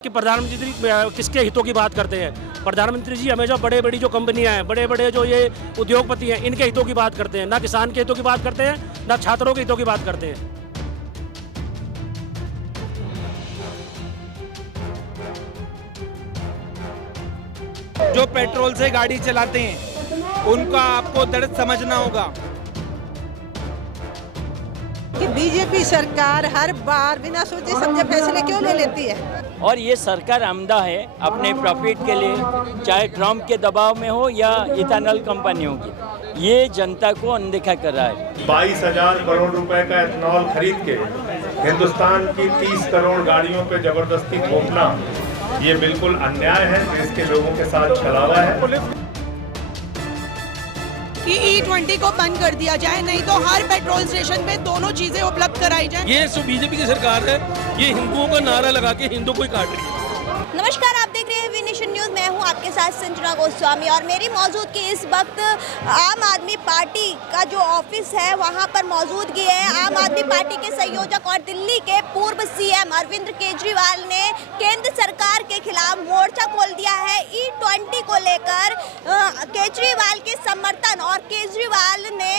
कि प्रधानमंत्री किसके हितों की बात करते हैं। प्रधानमंत्री जी हमेशा बड़े बड़ी जो कंपनियां हैं, बड़े बड़े जो ये उद्योगपति हैं, इनके हितों की बात करते हैं, ना किसान के हितों की बात करते हैं, ना छात्रों के हितों की बात करते हैं। जो पेट्रोल से गाड़ी चलाते हैं उनका आपको दर्द समझना होगा कि बीजेपी सरकार हर बार बिना सोचे समझे फैसले क्यों ले लेती है। और ये सरकार आमदा है अपने प्रॉफिट के लिए, चाहे ट्रम्प के दबाव में हो या इथेनॉल कंपनियों की, ये जनता को अनदेखा कर रहा है। 22,000 करोड़ रुपए का एथेनॉल खरीद के हिंदुस्तान की 30 करोड़ गाड़ियों पे जबरदस्ती थोपना, ये बिल्कुल अन्याय है, देश के लोगों के साथ छलावा है। कि E20 को बंद कर दिया जाए, नहीं तो हर पेट्रोल स्टेशन पे दोनों चीजें उपलब्ध कराई जाए। ये बीजेपी की सरकार है, ये हिंदुओं का नारा लगा के हिंदुओं को ही काट रही है। नमस्कार, आप देख रहे हैं वी नेशन न्यूज़। मैं हूं आपके साथ संजना गोस्वामी और मेरी मौजूदगी इस वक्त आम आदमी पार्टी का जो ऑफिस है वहां पर मौजूदगी है। आम आदमी पार्टी के संयोजक और दिल्ली के पूर्व सीएम अरविंद केजरीवाल ने केंद्र सरकार के खिलाफ मोर्चा खोल दिया है। E20 को लेकर केजरीवाल के समर्थन और केजरीवाल ने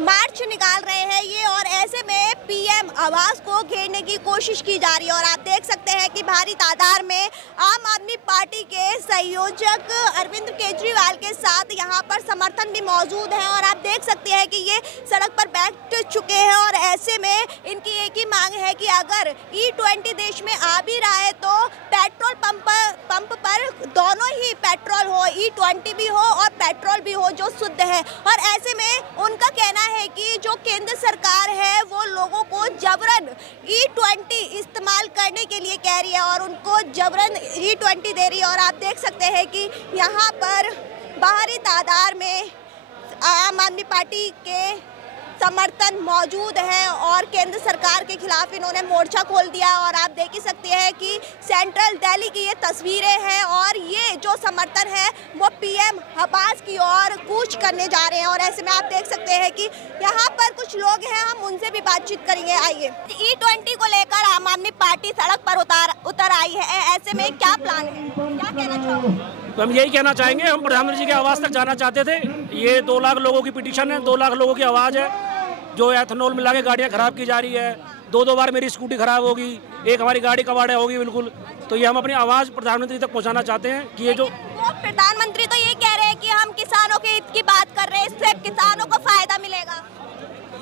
मार्च निकाल रहे हैं ये, और ऐसे में पीएम आवास को घेरने की कोशिश की जा रही है। और आप देख सकते हैं कि भारी तादाद में आम आदमी पार्टी के संयोजक अरविंद केजरीवाल के साथ यहाँ पर समर्थन भी मौजूद है। और आप देख सकते हैं कि ये सड़क पर बैठ चुके हैं और ऐसे में इनकी एक ही मांग है कि अगर E20 देश में आ भी रहा है तो पेट्रोल पंप पर दोनों ही पेट्रोल हो, E20 भी हो और पेट्रोल भी हो जो शुद्ध है। और ऐसे में उनका कहना है कि जो केंद्र सरकार है वो लोगों को जबरन E20 इस्तेमाल करने के लिए कह रही है और उनको जबरन E20 दे रही है। और आप देख सकते हैं कि यहाँ पर बाहरी तादाद में आम आदमी पार्टी के समर्थन मौजूद है और केंद्र सरकार के खिलाफ इन्होंने मोर्चा खोल दिया। और आप देख ही सकते हैं कि सेंट्रल दिल्ली की ये तस्वीरें हैं और ये जो समर्थन है वो पीएम आवास की ओर कूच करने जा रहे हैं। और ऐसे में आप देख सकते हैं कि यहाँ पर कुछ लोग हैं, हम उनसे भी बातचीत करेंगे। आइए, E20 को लेकर आम आदमी पार्टी सड़क पर उतर आई है, ऐसे में क्या प्लान है, क्या कहना चाहोगे? तो हम यही कहना चाहेंगे, हम प्रधानमंत्री जी के आवास तक जाना चाहते थे। ये 2 लाख लोगों की पिटीशन है, 2 लाख लोगों की आवाज़ है। जो एथेनॉल मिला के गाड़ियाँ खराब की जा रही है, 2 बार मेरी स्कूटी खराब होगी, एक हमारी गाड़ी कबाड़ा होगी बिल्कुल। तो ये हम अपनी आवाज़ प्रधानमंत्री तक पहुंचाना चाहते हैं कि ये जो प्रधानमंत्री तो ये कह रहे हैं कि हम किसानों के हित की बात कर रहे हैं, इससे किसानों को फायदा मिलेगा।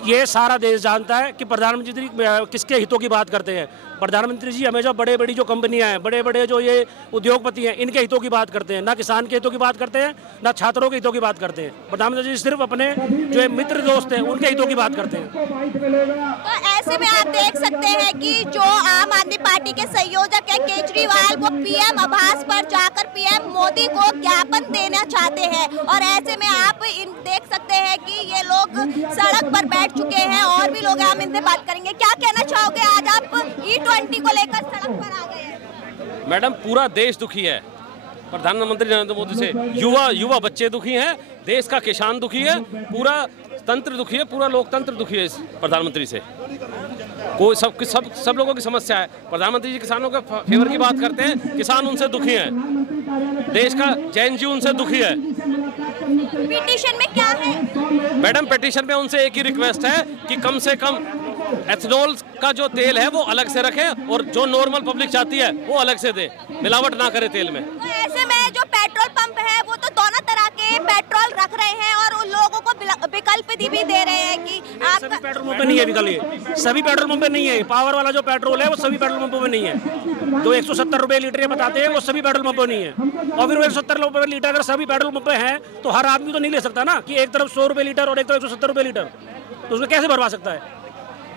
ये सारा देश जानता है कि प्रधानमंत्री किसके हितों की बात करते हैं। प्रधानमंत्री जी हमेशा बड़े बड़ी जो कंपनियां हैं, बड़े बड़े जो ये उद्योगपति हैं, इनके हितों की बात करते हैं, ना किसान के हितों की बात करते हैं, ना छात्रों के हितों की बात करते हैं। प्रधानमंत्री जी सिर्फ अपने जो मित्र दोस्त हैं उनके हितों की बात करते हैं। तो ऐसे में आप देख सकते हैं कि जो आम आदमी पार्टी के संयोजक है केजरीवाल, वो पीएम आवास पर जाकर पीएम मोदी को ज्ञापन देना चाहते हैं। और ऐसे में आप देख सकते हैं कि ये लोग सड़क पर बैठ चुके हैं और भी लोग हैं, हम इनसे बात करेंगे। क्या कहना चाहोगे, आज आप E20 को लेकर सड़क पर आ गए हैं? मैडम, पूरा देश दुखी है प्रधानमंत्री नरेंद्र मोदी से। युवा बच्चे दुखी हैं, देश का किसान दुखी है, पूरा तंत्र दुखी है, पूरा लोकतंत्र दुखी है इस प्रधानमंत्री से। कोई सब लोगों की समस्या है। प्रधानमंत्री जी किसानों के फेवर की बात करते हैं, किसान उनसे दुखी हैं, देश का जैन जी उनसे दुखी है। पिटीशन में क्या है मैडम? पिटीशन में उनसे एक ही रिक्वेस्ट है कि कम से कम एथेनॉल का जो तेल है वो अलग से रखें और जो नॉर्मल पब्लिक चाहती है वो अलग से दे, मिलावट ना करे तेल में। तो ऐसे में जो पेट्रोल पंप है वो तो दोनों तरह के पेट्रोल रख रहे हैं और उन लोगों को विकल्प भी दे रहे हैं कि आप सभी पेट्रोल पंप पे नहीं है विकल्प, सभी पेट्रोल पंप पे नहीं है। पावर वाला जो पेट्रोल है वो सभी पेट्रोल पंपों में नहीं है। जो 170 रुपए लीटर बताते हैं वो सभी पेट्रोल पंपों में नहीं है। और फिर 170 रुपए लीटर अगर सभी पेट्रोल पंप पे हैं तो हर आदमी तो नहीं ले सकता ना कि एक तरफ 100 रुपए लीटर और एक तरफ 170 रुपए लीटर, तो उसको कैसे भरवा सकता है?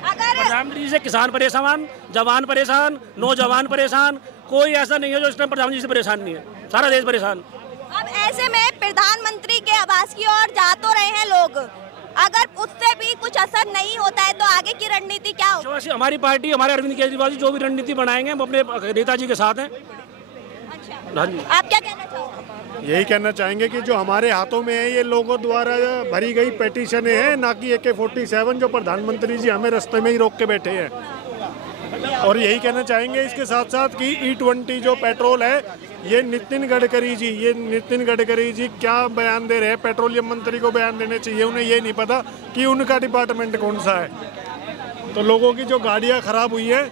अगर प्रधानमंत्री जी से किसान परेशान, जवान परेशान, नौजवान परेशान, कोई ऐसा नहीं है जो इस टाइम प्रधानमंत्री जी से परेशान नहीं है, सारा देश परेशान। अब ऐसे में प्रधानमंत्री के आवास की ओर जा तो रहे हैं लोग, अगर उससे भी कुछ असर नहीं होता है तो आगे की रणनीति क्या होगी? हमारी पार्टी, हमारे अरविंद केजरीवाल जी जो भी रणनीति बनाएंगे वो अपने नेताजी के साथ हैं। अच्छा, आप क्या कहना चाहोगे? यही कहना चाहेंगे कि जो हमारे हाथों में है ये लोगों द्वारा भरी गई पेटिशनें हैं, ना कि AK-47 जो प्रधानमंत्री जी हमें रास्ते में ही रोक के बैठे हैं। और यही कहना चाहेंगे इसके साथ साथ कि E20 जो पेट्रोल है, ये नितिन गडकरी जी क्या बयान दे रहे हैं, पेट्रोलियम मंत्री को बयान देने चाहिए, उन्हें ये नहीं पता कि उनका डिपार्टमेंट कौन सा है। तो लोगों की जो गाड़ियाँ खराब हुई है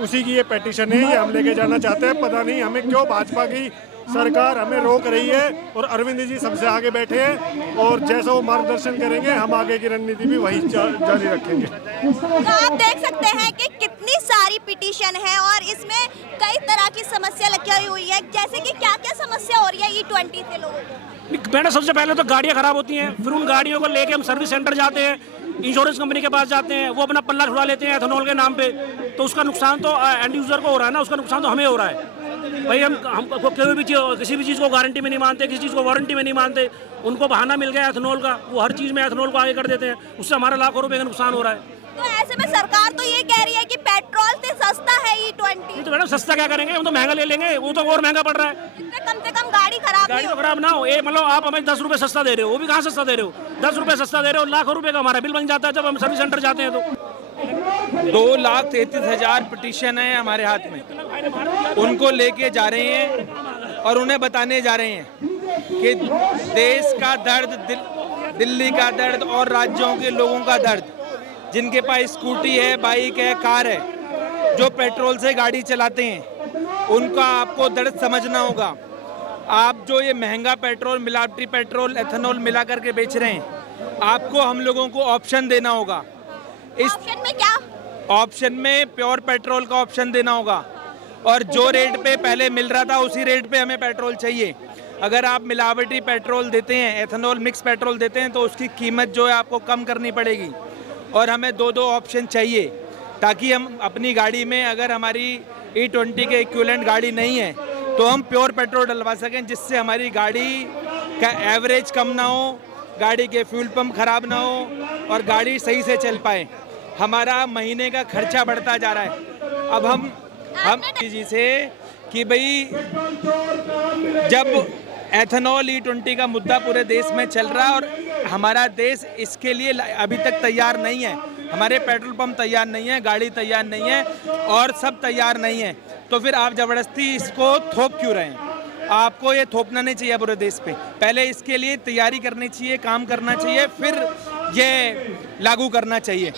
उसी की ये पेटिशन है, ये हम लेके जाना चाहते हैं। पता नहीं हमें क्यों भाजपा की सरकार हमें रोक रही है और अरविंद जी सबसे आगे बैठे हैं और जैसा वो मार्गदर्शन करेंगे हम आगे की रणनीति भी वही जारी रखेंगे। तो आप देख सकते हैं कि कितनी सारी पिटीशन है और इसमें कई तरह की समस्या लगी हुई है। जैसे कि क्या क्या समस्या हो रही है E20 से लोगों को? मैडम सबसे पहले तो गाड़ियाँ खराब होती हैं, फिर उन गाड़ियों को लेके हम सर्विस सेंटर जाते हैं, इंश्योरेंस कंपनी के पास जाते हैं, वो अपना पल्ला छुड़ा लेते हैं एथेनॉल के नाम पे। तो उसका नुकसान तो एंड यूजर को हो रहा है ना, उसका नुकसान तो हमें हो रहा है भाई। हम किसी भी चीज़ को गारंटी में नहीं मानते, किसी चीज़ को वारंटी में नहीं मानते। उनको बहाना मिल गया एथेनॉल का, वो हर चीज़ में एथेनॉल को आगे कर देते हैं, उससे हमारा लाखों रुपए का नुकसान हो रहा है। तो ऐसे में सरकार तो ये कह रही है कि पेट्रोल से सस्ता है E20। तो मैडम सस्ता क्या करेंगे, हम तो महंगा ले लेंगे, वो तो और महंगा पड़ रहा है। कम से कम गाड़ी खराब ना हो। ये मतलब आप हमें 10 रुपए सस्ता दे रहे हो, वो भी कहाँ सस्ता दे रहे हो? 10 रुपए सस्ता दे रहे हो, लाखों रुपए का हमारा बिल बन जाता है जब हम सर्विस सेंटर जाते हैं। तो 2,33,000 पिटीशन है हमारे हाथ में, उनको लेके जा रहे हैं और उन्हें बताने जा रहे हैं कि देश का दर्द, दिल्ली का दर्द और राज्यों के लोगों का दर्द, जिनके पास स्कूटी है, बाइक है, कार है, जो पेट्रोल से गाड़ी चलाते हैं, उनका आपको दर्द समझना होगा। आप जो ये महंगा पेट्रोल, मिलावटी पेट्रोल, एथेनॉल मिला करके बेच रहे हैं, आपको हम लोगों को ऑप्शन देना होगा। इस ऑप्शन में क्या? ऑप्शन में प्योर पेट्रोल का ऑप्शन देना होगा और जो रेट पे पहले मिल रहा था उसी रेट पे हमें पेट्रोल चाहिए। अगर आप मिलावटी पेट्रोल देते हैं, एथेनॉल मिक्स पेट्रोल देते हैं, तो उसकी कीमत जो है आपको कम करनी पड़ेगी और हमें दो ऑप्शन चाहिए ताकि हम अपनी गाड़ी में, अगर हमारी E20 के इक्विवेलेंट गाड़ी नहीं है तो हम प्योर पेट्रोल डलवा सकें, जिससे हमारी गाड़ी का एवरेज कम ना हो, गाड़ी के फ्यूल पंप खराब ना हो और गाड़ी सही से चल पाए। हमारा महीने का खर्चा बढ़ता जा रहा है। अब हम जी से कि भाई जब एथेनॉल E20 का मुद्दा पूरे देश में चल रहा है और हमारा देश इसके लिए अभी तक तैयार नहीं है, हमारे पेट्रोल पंप तैयार नहीं है, गाड़ी तैयार नहीं है और सब तैयार नहीं है, तो फिर आप ज़बरदस्ती इसको थोप क्यों रहे हैं? आपको ये थोपना नहीं चाहिए पूरे देश पे। पहले इसके लिए तैयारी करनी चाहिए, काम करना चाहिए, फिर ये लागू करना चाहिए।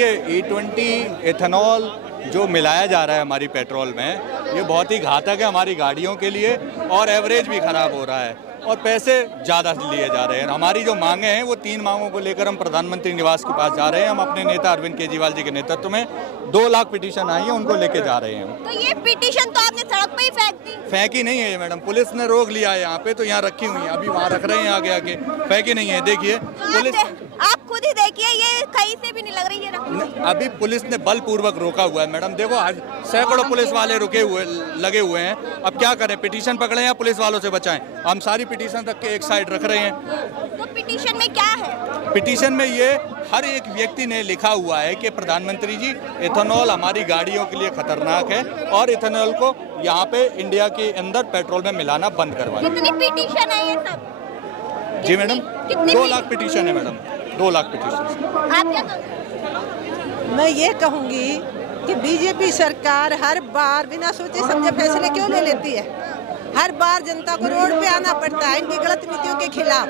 ये E20 एथेनॉल जो मिलाया जा रहा है हमारी पेट्रोल में, ये बहुत ही घातक है हमारी गाड़ियों के लिए और एवरेज भी ख़राब हो रहा है और पैसे ज़्यादा लिए जा रहे हैं। हमारी जो मांगे हैं वो 3 मांगों को लेकर हम प्रधानमंत्री निवास के पास जा रहे हैं। हम अपने नेता अरविंद केजरीवाल जी के नेतृत्व में 2 लाख पिटीशन आई है, उनको लेके जा रहे हैं। तो ये पिटीशन तो आपने सड़क पे ही फेंक दी? फेंकी नहीं है मैडम, पुलिस ने रोक लिया है यहाँ पे, तो यहाँ रखी हुई है, अभी वहाँ रख रहे हैं आगे आगे, फेंकी नहीं है। देखिए पुलिस, आप खुद ही देखिए, ये कहीं से भी नहीं लग रही है। अभी पुलिस ने बलपूर्वक रोका हुआ है मैडम। देखो सैकड़ों पुलिस वाले लगे हुए हैं। अब क्या करें, पिटीशन पकड़े या पुलिस वालों से बचाएं? हम सारी पिटीशन रख के एक साइड रख रहे हैं। तो पिटीशन में क्या है? पिटीशन में ये हर एक व्यक्ति ने लिखा हुआ है कि प्रधानमंत्री जी, एथेनॉल हमारी गाड़ियों के लिए खतरनाक है और एथेनॉल को यहाँ पे इंडिया के अंदर पेट्रोल में मिलाना बंद करवाएं। कितनी पिटीशन है ये सब? जी मैडम, 2 लाख पिटीशन है मैडम, 2 लाख पिटीशन। आप क्या कहोगे? मैं ये कहूँगी कि बीजेपी सरकार हर बार बिना सोचे समझे फैसले क्यों ले लेती है? हर बार जनता को रोड पे आना पड़ता है इनकी गलत नीतियों के खिलाफ।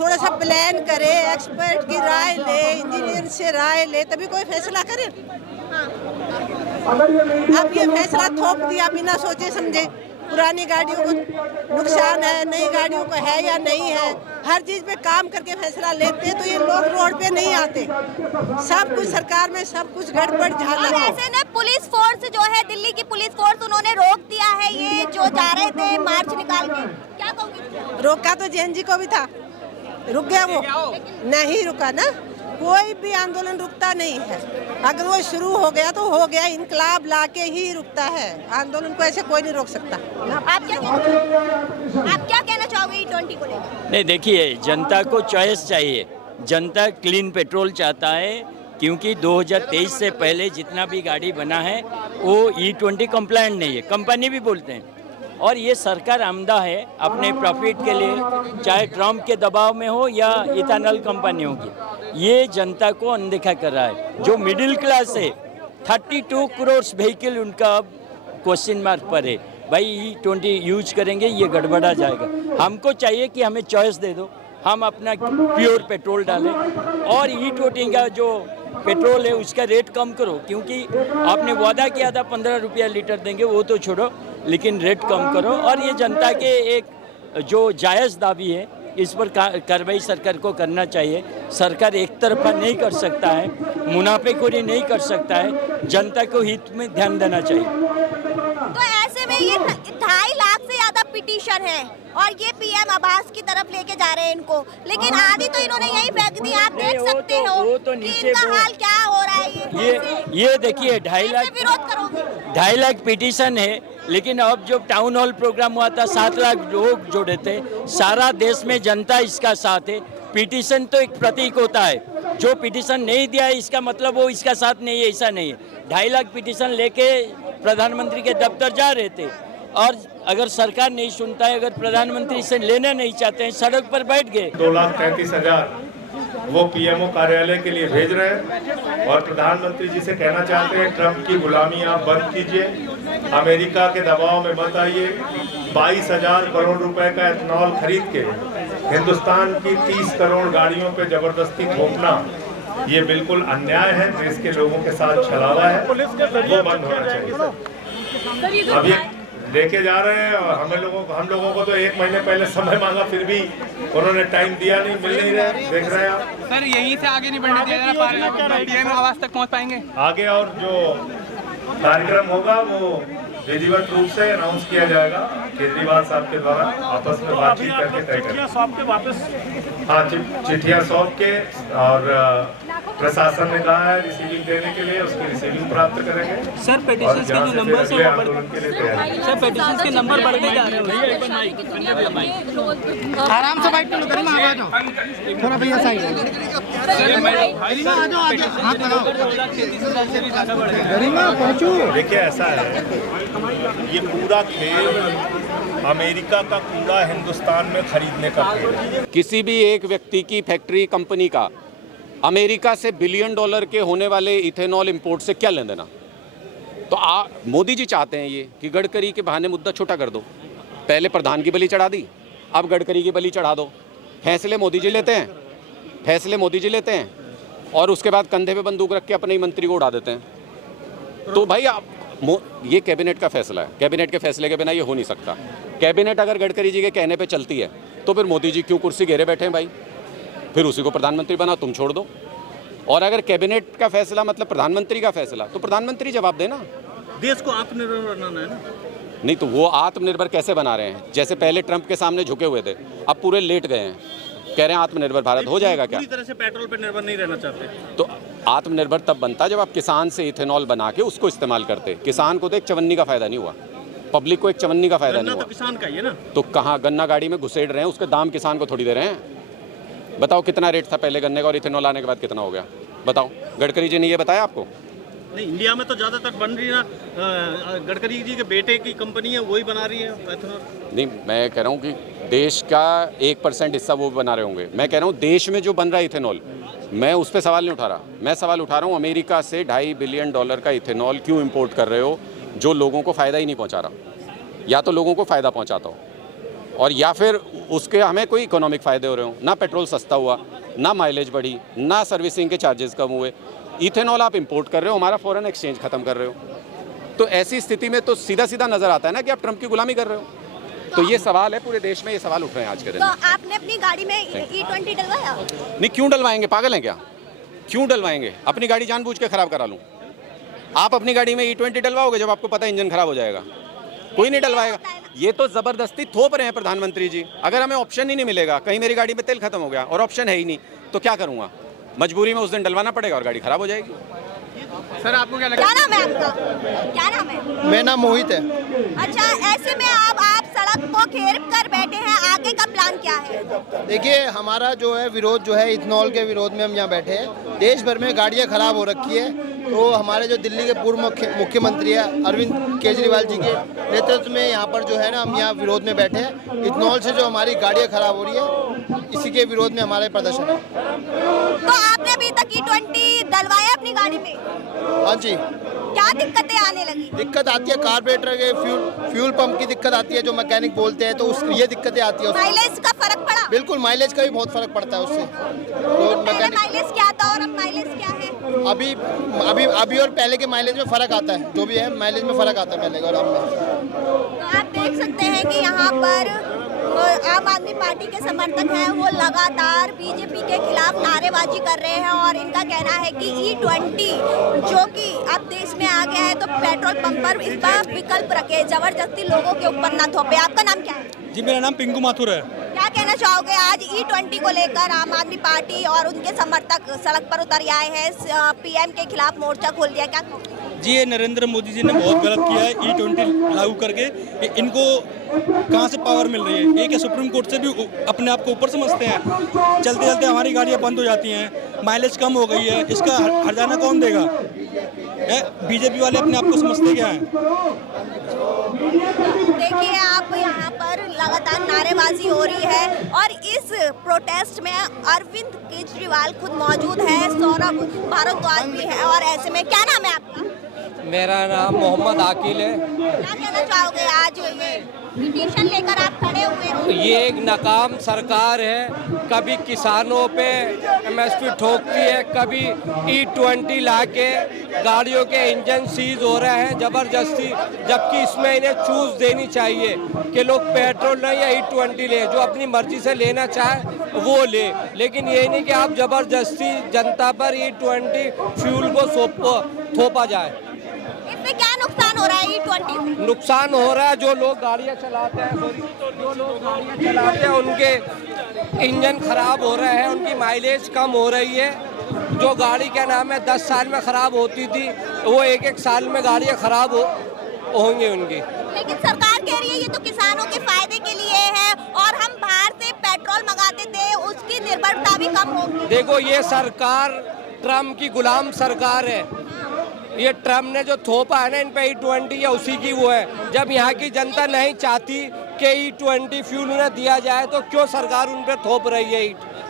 थोड़ा सा प्लान करे, एक्सपर्ट की राय ले, इंजीनियर से राय ले, तभी कोई फैसला करे। अब ये फैसला थोप दिया बिना सोचे समझे। पुरानी गाड़ियों को नुकसान है, नई गाड़ियों को है या नहीं है, हर चीज़ पे काम करके फैसला लेते तो ये लोग रोड पे नहीं आते। सब कुछ सरकार में सब कुछ गड़बड़ झाला है। ऐसे ना पुलिस फोर्स जो है, दिल्ली की पुलिस फोर्स, उन्होंने रोक दिया है ये जो जा रहे थे मार्च निकाल के, क्या कहोगे? रोका तो जैन जी को भी था, रुक गया वो? नहीं रुका ना, कोई भी आंदोलन रुकता नहीं है। अगर वो शुरू हो गया तो हो गया, इनकलाब लाके ही रुकता है। आंदोलन को ऐसे कोई नहीं रोक सकता। आप क्या कहना चाहोगे E20 को लेकर? नहीं, देखिए, जनता को चॉइस चाहिए। जनता क्लीन पेट्रोल चाहता है क्योंकि 2023 से पहले जितना भी गाड़ी बना है वो E20 कंप्लायंट नहीं है, कंपनी भी बोलते हैं। और ये सरकार आमदा है अपने प्रॉफिट के लिए, चाहे ट्रम्प के दबाव में हो या इथेनॉल कंपनियों की। ये जनता को अनदेखा कर रहा है। जो मिडिल क्लास है 32 करोड़ व्हीकल उनका क्वेश्चन मार्क पर है। भाई E20 यूज करेंगे ये गड़बड़ा जाएगा। हमको चाहिए कि हमें चॉइस दे दो, हम अपना प्योर पेट्रोल डालें और E20 का जो पेट्रोल है उसका रेट कम करो, क्योंकि आपने वादा किया था 15 रुपया लीटर देंगे, वो तो छोड़ो, लेकिन रेट कम करो। और ये जनता के एक जो जायज़ दावी है इस पर कार्रवाई सरकार को करना चाहिए। सरकार एक तरफा नहीं कर सकता है, मुनाफेखोरी नहीं कर सकता है, जनता को हित में ध्यान देना चाहिए। तो ऐसे में ये 2.5 लाख से ज्यादा पिटीशन है और ये पीएम आवास की तरफ लेके जा रहे हैं इनको, लेकिन आधी तो इन्होंने यहीं फेंक दी। आप देख सकते हो वो तो कि नीचे इनका हाल क्या हो रहा है। ये देखिए 2.5 लाख विरोध करोगे? 2.5 लाख पिटीशन है, लेकिन अब जो टाउन हॉल प्रोग्राम हुआ था 7 लाख लोग जोड़े थे। सारा देश में जनता इसका साथ है। पिटीशन तो एक प्रतीक होता है, जो पिटीशन नहीं दिया है इसका मतलब वो इसका साथ नहीं है, ऐसा नहीं है। 2.5 लाख पिटीशन लेके प्रधानमंत्री के दफ्तर जा रहे थे और अगर सरकार नहीं सुनता है, अगर प्रधानमंत्री से लेना नहीं चाहते हैं, सड़क पर बैठ गए। 2,33,000 वो पीएमओ कार्यालय के लिए भेज रहे हैं और प्रधानमंत्री जी से कहना चाहते हैं ट्रंप की गुलामी आप बंद कीजिए, अमेरिका के दबाव में मत आइए। 22,000 करोड़ रुपए का एथनॉल खरीद के हिंदुस्तान की 30 करोड़ गाड़ियों पे जबरदस्ती थोपना ये बिल्कुल अन्याय है, देश के लोगों के साथ छलावा है, वो बंद होना चाहिए। अब ये लेके जा रहे हैं और हम लोगों को तो 1 महीने पहले समय मांगा, फिर भी उन्होंने टाइम दिया नहीं, मिल नहीं रहे। देख रहे हैं आप सर, यहीं से आगे नहीं बढ़ने दिया जा रहा, पीएम आवास तक पहुंच पाएंगे आगे, और जो कार्यक्रम होगा वो विधिवत रूप से अनाउंस किया जाएगा केजरीवाल साहब के द्वारा, आपस में बातचीत करके तय करेंगे। हाँ, चिट्ठियाँ सौंप के, और प्रशासन ने कहा है रिसीविंग देने के लिए, उसकी रिसीविंग प्राप्त करेंगे। सर, पेटिशंस के जो नंबर है आंदोलन के लिए तैयारी। सर, पेटिशंस के नंबर बढ़ते जा रहे हैं। आराम से बैठ कर थोड़ा भैया साइड देखिए ऐसा है, ये पूरा खेल अमेरिका का कूड़ा हिंदुस्तान में खरीदने का खेल है। किसी भी एक व्यक्ति की फैक्ट्री कंपनी का अमेरिका से $1 बिलियन के होने वाले इथेनॉल इंपोर्ट से क्या लेना देना? तो मोदी जी चाहते हैं ये कि गडकरी के बहाने मुद्दा छोटा कर दो। पहले प्रधान की बलि चढ़ा दी, अब गडकरी की बलि चढ़ा दो। फैसले मोदी जी लेते हैं, और उसके बाद कंधे पे बंदूक रख के अपने ही मंत्री को उड़ा देते हैं। तो भाई ये कैबिनेट का फैसला है, कैबिनेट के फैसले के बिना ये हो नहीं सकता। कैबिनेट अगर गडकरी जी के कहने पे चलती है तो फिर मोदी जी क्यों कुर्सी घेरे बैठे हैं भाई? फिर उसी को प्रधानमंत्री बनाओ, तुम छोड़ दो। और अगर कैबिनेट का फैसला मतलब प्रधानमंत्री का फैसला, तो प्रधानमंत्री जवाब देना। देश को आत्मनिर्भर बनाना है ना। नहीं तो वो आत्मनिर्भर कैसे बना रहे हैं? जैसे पहले ट्रंप के सामने झुके हुए थे, अब पूरे लेट गए हैं, कह रहे हैं आत्मनिर्भर भारत हो जाएगा क्या? पूरी तरह से पेट्रोल पर निर्भर नहीं रहना चाहते। तो आत्मनिर्भर तब बनता जब आप किसान से इथेनॉल बना के उसको इस्तेमाल करते। किसान को तो एक चवन्नी का फायदा नहीं हुआ, पब्लिक को एक चवन्नी का फायदा नहीं हुआ। तो किसान का ही है ना। तो कहाँ गन्ना गाड़ी में घुसेड़ रहे हैं, उसके दाम किसान को थोड़ी दे रहे हैं। बताओ कितना रेट था पहले गन्ने का, और इथेनॉल आने के बाद कितना हो गया? बताओ, गडकरी जी ने ये बताया आपको? नहीं, इंडिया में तो ज़्यादातर बन रही है ना, गडकरी जी के बेटे की कंपनी है वही बना रही है एथेनॉल। नहीं, मैं कह रहा हूँ कि देश का 1% हिस्सा वो बना रहे होंगे। मैं कह रहा हूँ देश में जो बन रहा है इथेनॉल, मैं उस पर सवाल नहीं उठा रहा। मैं सवाल उठा रहा हूँ अमेरिका से $2.5 बिलियन का इथेनॉल क्यों इम्पोर्ट कर रहे हो, जो लोगों को फ़ायदा ही नहीं पहुँचा रहा। या तो लोगों को फ़ायदा पहुँचाता हो, और या फिर उसके हमें कोई इकोनॉमिक फ़ायदे हो रहे हो। ना पेट्रोल सस्ता हुआ, ना माइलेज बढ़ी, ना सर्विसिंग के चार्जेस कम हुए। इथेनॉल आप इंपोर्ट कर रहे हो, हमारा फॉरेन एक्सचेंज ख़त्म कर रहे हो। तो ऐसी स्थिति में तो सीधा सीधा नज़र आता है ना कि आप ट्रंप की गुलामी कर रहे हो। तो ये सवाल है, पूरे देश में ये सवाल उठ रहे हैं आज के दिन। तो आपने अपनी गाड़ी में E20 डलवाया? नहीं, क्यों डलवाएंगे? पागल हैं क्या? क्यों डलवाएंगे? अपनी गाड़ी जानबूझ के ख़राब करा लूँ? आप अपनी गाड़ी में E20 डलवाओगे जब आपको पता है इंजन ख़राब हो जाएगा? कोई नहीं डलवाएगा। ये तो ज़बरदस्ती थोप रहे हैं प्रधानमंत्री जी। अगर हमें ऑप्शन ही नहीं मिलेगा, कहीं मेरी गाड़ी में तेल खत्म हो गया और ऑप्शन है ही नहीं, तो क्या करूँगा? मजबूरी में उस दिन डलवाना पड़ेगा और गाड़ी ख़राब हो जाएगी। सर, आपको क्या लगता है? क्या नाम है आपका? क्या नाम है? मेरा नाम मोहित है। अच्छा, ऐसे में आप सड़क को घेर कर बैठे हैं, आगे का प्लान क्या है? देखिए, हमारा जो है विरोध जो है इथेनॉल के विरोध में हम यहाँ बैठे हैं। देश भर में गाड़ियाँ खराब हो रखी है, तो हमारे जो दिल्ली के पूर्व मुख्यमंत्री है अरविंद केजरीवाल जी के नेतृत्व में यहाँ पर जो है ना हम यहाँ विरोध में बैठे हैं। इथेनॉल से जो हमारी गाड़ियाँ खराब हो रही है, इसी के विरोध में हमारे प्रदर्शन है। तो आपने अभी तक E20 डलवाया अपनी गाड़ी में? हाँ जी। क्या दिक्कतें आने लगी? दिक्कत आती है कार्बोरेटर के फ्यूल पंप की दिक्कत आती है, जो मैकेनिक बोलते हैं, तो ये दिक्कतें आती है। माइलेज का फर्क पड़ा? बिल्कुल, माइलेज का भी बहुत फर्क पड़ता है उससे। तो माइलेज क्या था और अब माइलेज क्या है? अभी और पहले के माइलेज में फर्क आता है, जो भी है माइलेज में फर्क आता है पहले और अब में। तो आप देख सकते हैं कि यहाँ पर आम आदमी पार्टी के समर्थक हैं, वो लगातार बीजेपी के खिलाफ नारेबाजी कर रहे हैं और इनका कहना है कि E20 जो कि अब देश में आ गया है, तो पेट्रोल पंप पर इसका विकल्प रखे, जबरदस्ती लोगों के ऊपर न थोपे। आपका नाम क्या है? जी, मेरा नाम पिंकू माथुर है। क्या कहना चाहोगे? आज E20 को लेकर आम आदमी पार्टी और उनके समर्थक सड़क पर उतर आए हैं, PM के खिलाफ मोर्चा खोल दिया, क्या कहोगे? जी, ये नरेंद्र मोदी जी ने बहुत गलत किया है E20 लागू करके। इनको कहाँ से पावर मिल रही है? एक सुप्रीम कोर्ट से भी अपने आप को ऊपर समझते हैं। चलते चलते हमारी गाड़ियाँ बंद हो जाती हैं, माइलेज कम हो गई है, इसका हर्जाना कौन देगा? बीजेपी वाले अपने आप को समझते क्या हैं? देखिए, आप यहाँ पर लगातार नारेबाजी हो रही है और इस प्रोटेस्ट में अरविंद केजरीवाल खुद मौजूद है, सौरभ भारद्वाज भी है। और ऐसे में क्या नाम है आपका? मेरा नाम मोहम्मद आकिल है। क्या कहना चाहोगे? आज ये पिटीशन लेकर आप खड़े हुए हो। ये एक नाकाम सरकार है, कभी किसानों पे MSP ठोकती है, कभी E20 लाके गाड़ियों के इंजन सीज हो रहे हैं जबरदस्ती, जबकि इसमें इन्हें चूज देनी चाहिए कि लोग पेट्रोल नहीं या E20 ले, जो अपनी मर्जी से लेना चाहे वो ले, लेकिन ये नहीं कि आप जबरदस्ती जनता पर E20 फ्यूल को थोपा जाए। इससे क्या नुकसान हो रहा है E20 से? नुकसान हो रहा है, जो लोग गाड़ियाँ चलाते हैं उनके इंजन खराब हो रहे हैं, उनकी माइलेज कम हो रही है। जो गाड़ी क्या नाम है 10 साल में खराब होती थी, वो एक साल में गाड़ियाँ खराब होंगी उनकी। लेकिन सरकार कह रही है ये तो किसानों के फायदे के लिए है और हम बाहर से पेट्रोल मंगाते थे, उसकी निर्भरता भी कम होगी। देखो, ये सरकार ट्रम्प की गुलाम सरकार है। ये ट्रम्प ने जो थोपा है ना इन पे E20 या उसी की वो है। जब यहाँ की जनता नहीं चाहती कि E20 फ्यूल उन्हें दिया जाए, तो क्यों सरकार उन पे थोप रही है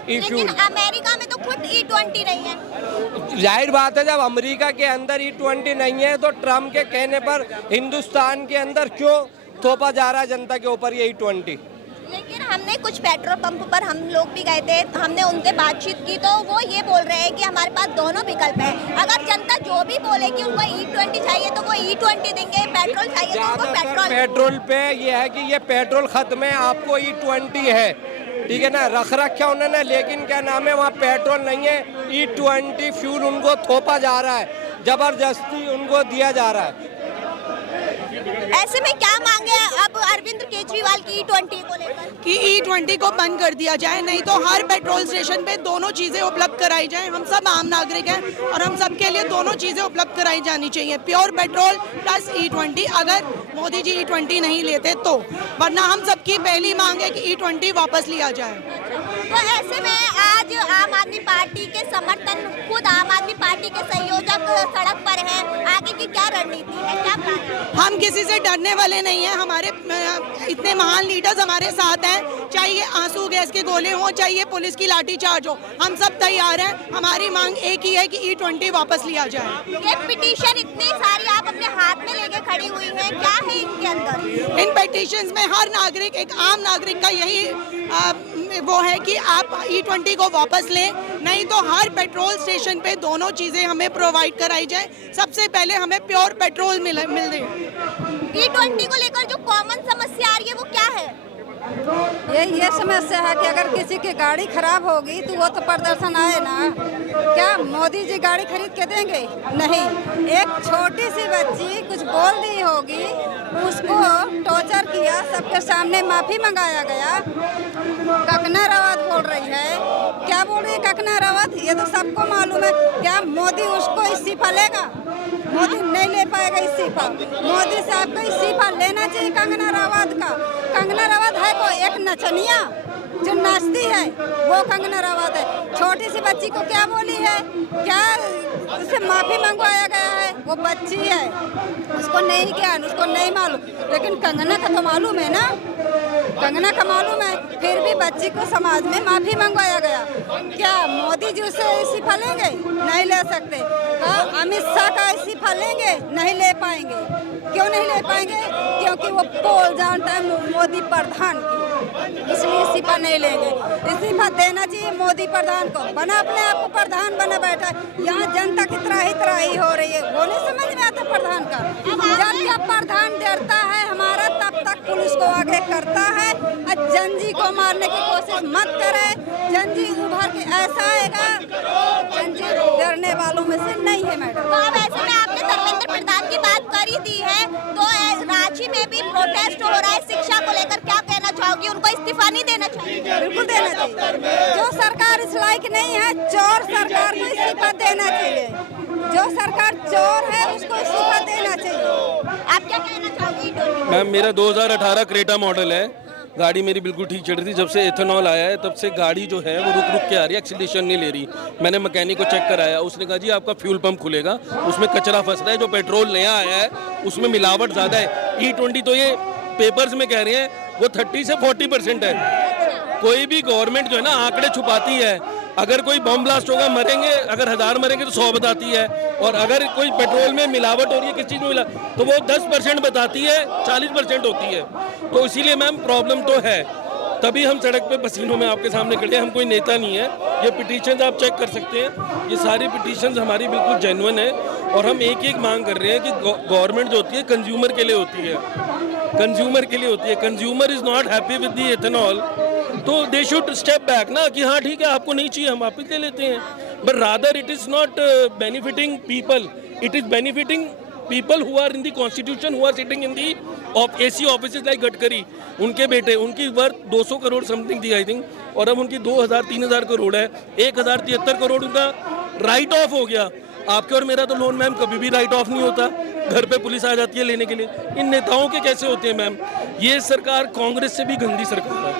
E-फ्यूल? लेकिन अमेरिका में तो खुद E20 नहीं है। जाहिर बात है, जब अमेरिका के अंदर E20 नहीं है, तो ट्रम्प के कहने पर हिंदुस्तान के अंदर क्यों थोपा जा रहा है जनता के ऊपर ये E20? लेकिन हमने कुछ पेट्रोल पंप पर हम लोग भी गए थे, हमने उनसे बातचीत की, तो वो ये बोल रहे हैं कि हमारे पास दोनों विकल्प है। अगर जनता जो भी बोले कि उनको E20 चाहिए तो वो E20 देंगे, पेट्रोल चाहिए तो उनको पेट्रोल पे ये है कि ये पेट्रोल खत्म है, आपको E20 है, ठीक है ना, रख रखा उन्होंने, लेकिन क्या नाम है वहाँ पेट्रोल नहीं है। E20 फ्यूल उनको थोपा जा रहा है, जबरदस्ती उनको दिया जा रहा है। ऐसे में क्या मांगे अब अरविंद केजरीवाल की E20 को लेकर? कि E20 को बंद कर दिया जाए, नहीं तो हर पेट्रोल स्टेशन पे दोनों चीज़ें उपलब्ध कराई जाए। हम सब आम नागरिक हैं और हम सब के लिए दोनों चीज़ें उपलब्ध कराई जानी चाहिए, प्योर पेट्रोल प्लस E20, अगर मोदी जी E20 नहीं लेते तो। वरना हम सबकी पहली मांग है कि E20 वापस लिया जाए। तो ऐसे में आज आम आदमी पार्टी के समर्थन, खुद आम आदमी पार्टी के संयोजक सड़क पर हैं, आगे की क्या रणनीति है, क्या प्लान है? हम किसी से डरने वाले नहीं हैं, हमारे इतने महान लीडर्स हमारे साथ हैं, चाहे ये आंसू गैस के गोले हों, चाहे ये पुलिस की लाठीचार्ज हो, हम सब तैयार हैं। हमारी मांग एक ही है कि E20 वापस लिया जाए। ये पिटीशन इतनी सारी आप अपने हाथ में लेके खड़ी हुई हैं, क्या है इनके अंदर? इन पिटीशंस में हर नागरिक, एक आम नागरिक का यही वो है कि आप E20 को वापस लें, नहीं तो हर पेट्रोल स्टेशन पे दोनों चीज़ें हमें प्रोवाइड कराई जाए। सबसे पहले हमें प्योर पेट्रोल मिल रहे। E20 को लेकर जो कॉमन समस्या आ रही है वो क्या है? ये समस्या है कि अगर किसी की गाड़ी खराब होगी तो वो तो प्रदर्शन आए ना। क्या मोदी जी गाड़ी खरीद के देंगे? नहीं। एक छोटी सी बच्ची कुछ बोल दी होगी, उसको टॉर्चर किया, सबके सामने माफ़ी मंगाया गया। कंगना रनावत बोल रही है, क्या बोल रही है कंगना रनावत? ये तो सबको मालूम है। क्या मोदी उसको इस्तीफा लेगा? मोदी नहीं ले पाएगा इस्तीफा। मोदी साहब को इस्तीफा लेना चाहिए कंगना रनावत का। कंगना रनावत है को एक नचनिया जो नाचती है, वो कंगना रनावत है। छोटी सी बच्ची को क्या बोली है, क्या उससे माफी मंगवाया गया है। वो बच्ची है, उसको नहीं ज्ञान, उसको नहीं मालूम, लेकिन कंगना का तो मालूम है ना, कंगना का मालूम है। फिर भी बच्ची को समाज में माफी मंगवाया गया। क्या मोदी जी उससे इस्तीफा लेंगे? नहीं ले सकते। अमित शाह का इस्तीफा लेंगे? नहीं ले पाएंगे। क्यों नहीं ले पाएंगे? क्योंकि वो पोल जानता है मोदी प्रधान की, इसलिए इस्तीफा नहीं लेंगे। इस्तीफा देना चाहिए मोदी प्रधान को। बना अपने आप को प्रधान बना बैठा है। यहाँ जनता की त्राही हो रही है, वो नहीं समझ में आता प्रधान का। जब प्रधान डरता है हमारा, तब तक पुलिस को आगे करता है। जंजी को मारने की कोशिश मत करे। जंजी उभर के ऐसा आएगा, जंजी डरने वालों में से नहीं है मैडम। तो अब ऐसे में आपने धर्मेंद्र प्रधान की बात कर ही दी है, तो रांची में भी प्रोटेस्ट हो रहा है शिक्षा को लेकर, क्या कहना चाहोगी? उनको इस्तीफा नहीं देना चाहिए? बिल्कुल देना चाहिए। जो सरकार इस लायक नहीं है, चोर सरकार को इस्तीफा देना चाहिए। जो सरकार चोर है उसको इस्तीफा देना चाहिए। आप क्या कहना चाहोगी? मैम, मेरा 2018 क्रेटा मॉडल है। गाड़ी मेरी बिल्कुल ठीक चल रही थी। जब से एथेनॉल आया है तब से गाड़ी जो है वो रुक रुक के आ रही है, एक्सीलरेशन नहीं ले रही। मैंने मैकेनिक को चेक कराया, उसने कहा जी आपका फ्यूल पंप खुलेगा, उसमें कचरा फंस रहा है। जो पेट्रोल नया आया है उसमें मिलावट ज़्यादा है। E20 तो ये पेपर्स में कह रहे हैं वो 30 से 40% है। कोई भी गवर्नमेंट जो है ना आंकड़े छुपाती है। अगर कोई बम ब्लास्ट होगा मरेंगे, अगर 1000 मरेंगे तो 100 बताती है। और अगर कोई पेट्रोल में मिलावट हो रही है, किस चीज़ में मिला, तो वो 10% बताती है, 40% होती है। तो इसीलिए मैम प्रॉब्लम तो है, तभी हम सड़क पे पसीनों में आपके सामने खड़े हैं। हम कोई नेता नहीं है। ये पिटीशंस आप चेक कर सकते हैं, ये सारी पिटीशंस हमारी बिल्कुल जेन्युइन है। और हम एक एक मांग कर रहे हैं कि गवर्नमेंट जो होती है कंज्यूमर के लिए होती है, कंज्यूमर के लिए होती है। Consumer is not happy with the ethanol, तो दे शुड स्टेप बैक ना, कि हाँ ठीक है आपको नहीं चाहिए, हम वापस ले लेते हैं। But rather it is not benefiting people, it is benefiting people who are in the constitution, who are sitting in the AC offices like Gadkari, उनके बेटे, उनकी वर्थ 200 करोड़ समथिंग थी आई थिंक, और अब उनकी 2000-3000 करोड़ है। 1073 करोड़ उनका राइट ऑफ हो गया। आपके और मेरा तो लोन मैम कभी भी राइट ऑफ नहीं होता, घर पे पुलिस आ जाती है लेने के लिए। इन नेताओं के कैसे होते हैं मैम? ये सरकार कांग्रेस से भी गंदी सरकार है।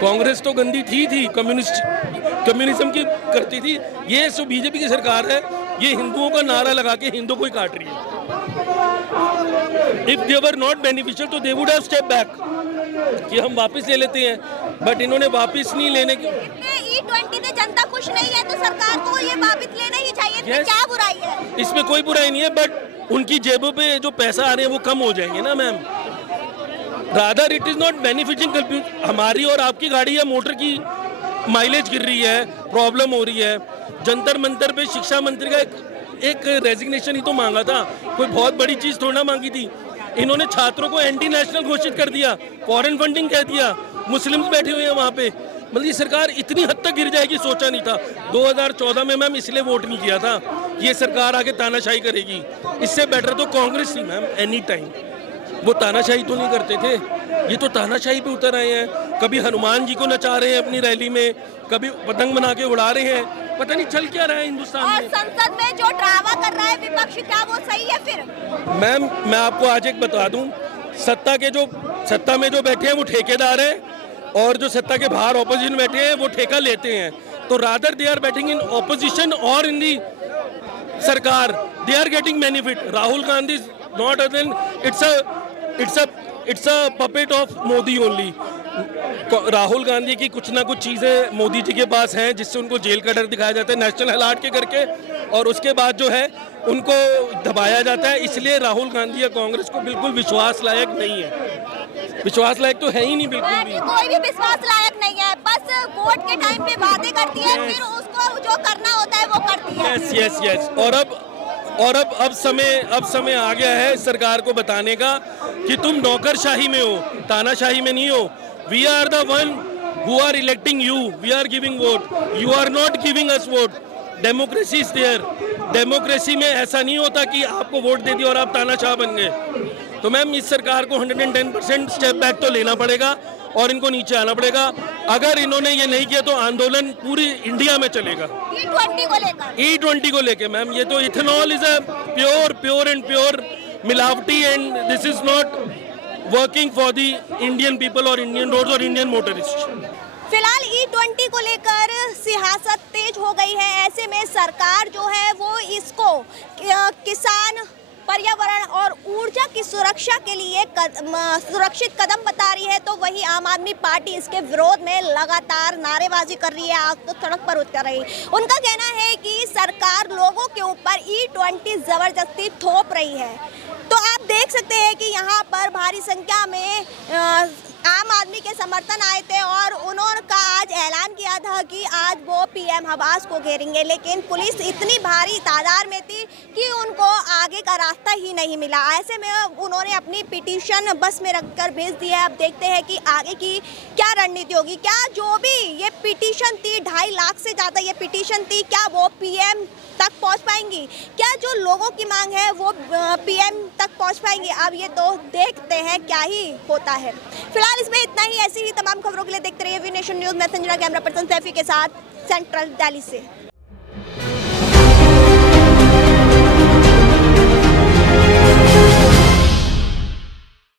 कांग्रेस तो गंदी थी, कम्युनिज्म की करती थी। ये सो बीजेपी की सरकार है, ये हिंदुओं का नारा लगा के हिंदुओं को ही काट रही है। If they were not beneficial तो they would have step back, कि हम वापस ले लेते हैं, बट इन्होंने वापस नहीं लेने की। E20 से जनता खुश नहीं है तो सरकार को ये वापस लेना ही चाहिए। इसमें क्या बुराई है? इसमें कोई बुराई नहीं है, बट उनकी जेबों पे जो पैसा आ रहे हैं वो कम हो जाएंगे ना ma'am. Rather it is not benefiting. हमारी और आपकी गाड़ी या मोटर की माइलेज गिर रही है, प्रॉब्लम हो रही है। जंतर मंतर पे शिक्षा मंत्री का एक रेजिग्नेशन ही तो मांगा था, कोई बहुत बड़ी चीज़ थोड़ी ना मांगी थी। इन्होंने छात्रों को एंटी नेशनल घोषित कर दिया, फॉरेन फंडिंग कह दिया, मुस्लिम्स बैठे हुए हैं वहाँ पे। मतलब ये सरकार इतनी हद तक गिर जाएगी सोचा नहीं था। 2014 में मैम इसलिए वोट नहीं किया था, ये सरकार आके तानाशाही करेगी। इससे बेटर तो कांग्रेस थी मैम एनी टाइम। वो तानाशाही तो नहीं करते थे, ये तो तानाशाही पे उतर आए हैं। कभी हनुमान जी को नचा रहे हैं अपनी रैली में, कभी पतंग बना के उड़ा रहे हैं। पता नहीं चल क्या रहा है हिंदुस्तान में। और संसद में जो ड्रामा कर रहा है विपक्ष, क्या वो सही है फिर? मैम मैं आपको आज एक बता दूं, सत्ता में जो बैठे हैं वो ठेकेदार हैं, और जो सत्ता के बाहर ऑपोजिशन बैठे हैं वो ठेका लेते हैं। तो rather they are batting in opposition और इन दी सरकार, they are getting benefit. Rahul Gandhi not other, it's a puppet of Modi only. Rahul Gandhi की कुछ ना कुछ चीज़ें मोदी जी के पास हैं जिससे उनको जेल का डर दिखाया जाता है नेशनल हालात के करके, और उसके बाद जो है उनको दबाया जाता है। इसलिए राहुल गांधी या कांग्रेस को बिल्कुल विश्वास लायक नहीं है। विश्वास लायक तो है ही नहीं बिल्कुल भी। कोई भी विश्वास लायक नहीं है, बस वोट के टाइम पे वादे करती है, फिर उसको जो करना होता है वो करती है। यस। और अब समय आ गया है सरकार को बताने का कि तुम नौकरशाही में हो, तानाशाही में नहीं हो। We are the one who are electing you. We are giving vote. You are not giving us vote. Democracy is there. Democracy में ऐसा नहीं होता कि आपको वोट दे दिया और आप तानाशाह बन गए। तो मैम इस सरकार को 110% स्टेप बैक तो लेना पड़ेगा और इनको नीचे आना पड़ेगा। अगर इन्होंने ये नहीं किया तो आंदोलन पूरी इंडिया में चलेगा। E20 को लेकर मैम, ये तो इथेनॉल इज अ प्योर मिलावटी, and this is not working for the Indian people और इंडियन रोड्स और इंडियन मोटरिस्ट। फिलहाल E20 को लेकर सियासत तेज हो गई है। ऐसे में सरकार जो है वो इसको किसान, पर्यावरण और ऊर्जा की सुरक्षा के लिए सुरक्षित कदम बता रही है, तो वहीं आम आदमी पार्टी इसके विरोध में लगातार नारेबाजी कर रही है, आग तो सड़क पर उतर रही है। उनका कहना है कि सरकार लोगों के ऊपर E20 जबरदस्ती थोप रही है। तो आप देख सकते हैं कि यहाँ पर भारी संख्या में आम आदमी के समर्थन आए थे और उन्होंने आज ऐलान किया था कि आज वो पीएम आवास को घेरेंगे, लेकिन पुलिस इतनी भारी तादाद में थी कि उनको आगे का रास्ता ही नहीं मिला। ऐसे में उन्होंने अपनी पिटीशन बस में रखकर भेज दी है। अब देखते हैं कि आगे की क्या रणनीति होगी। क्या जो भी ये पिटीशन थी, 2.5 लाख से ज़्यादा ये पिटीशन थी, क्या वो पीएम तक पहुंच पाएंगी? क्या जो लोगों की मांग है वो पीएम तक पहुंच पाएंगी? अब ये तो देखते हैं क्या ही होता है। फिलहाल इसमें इतना ही। ऐसी ही तमाम खबरों के लिए देखते रहिए वी नेशन न्यूज़। मैं संजना, कैमरा पर्सन सैफी के साथ, सेंट्रल दिल्ली से।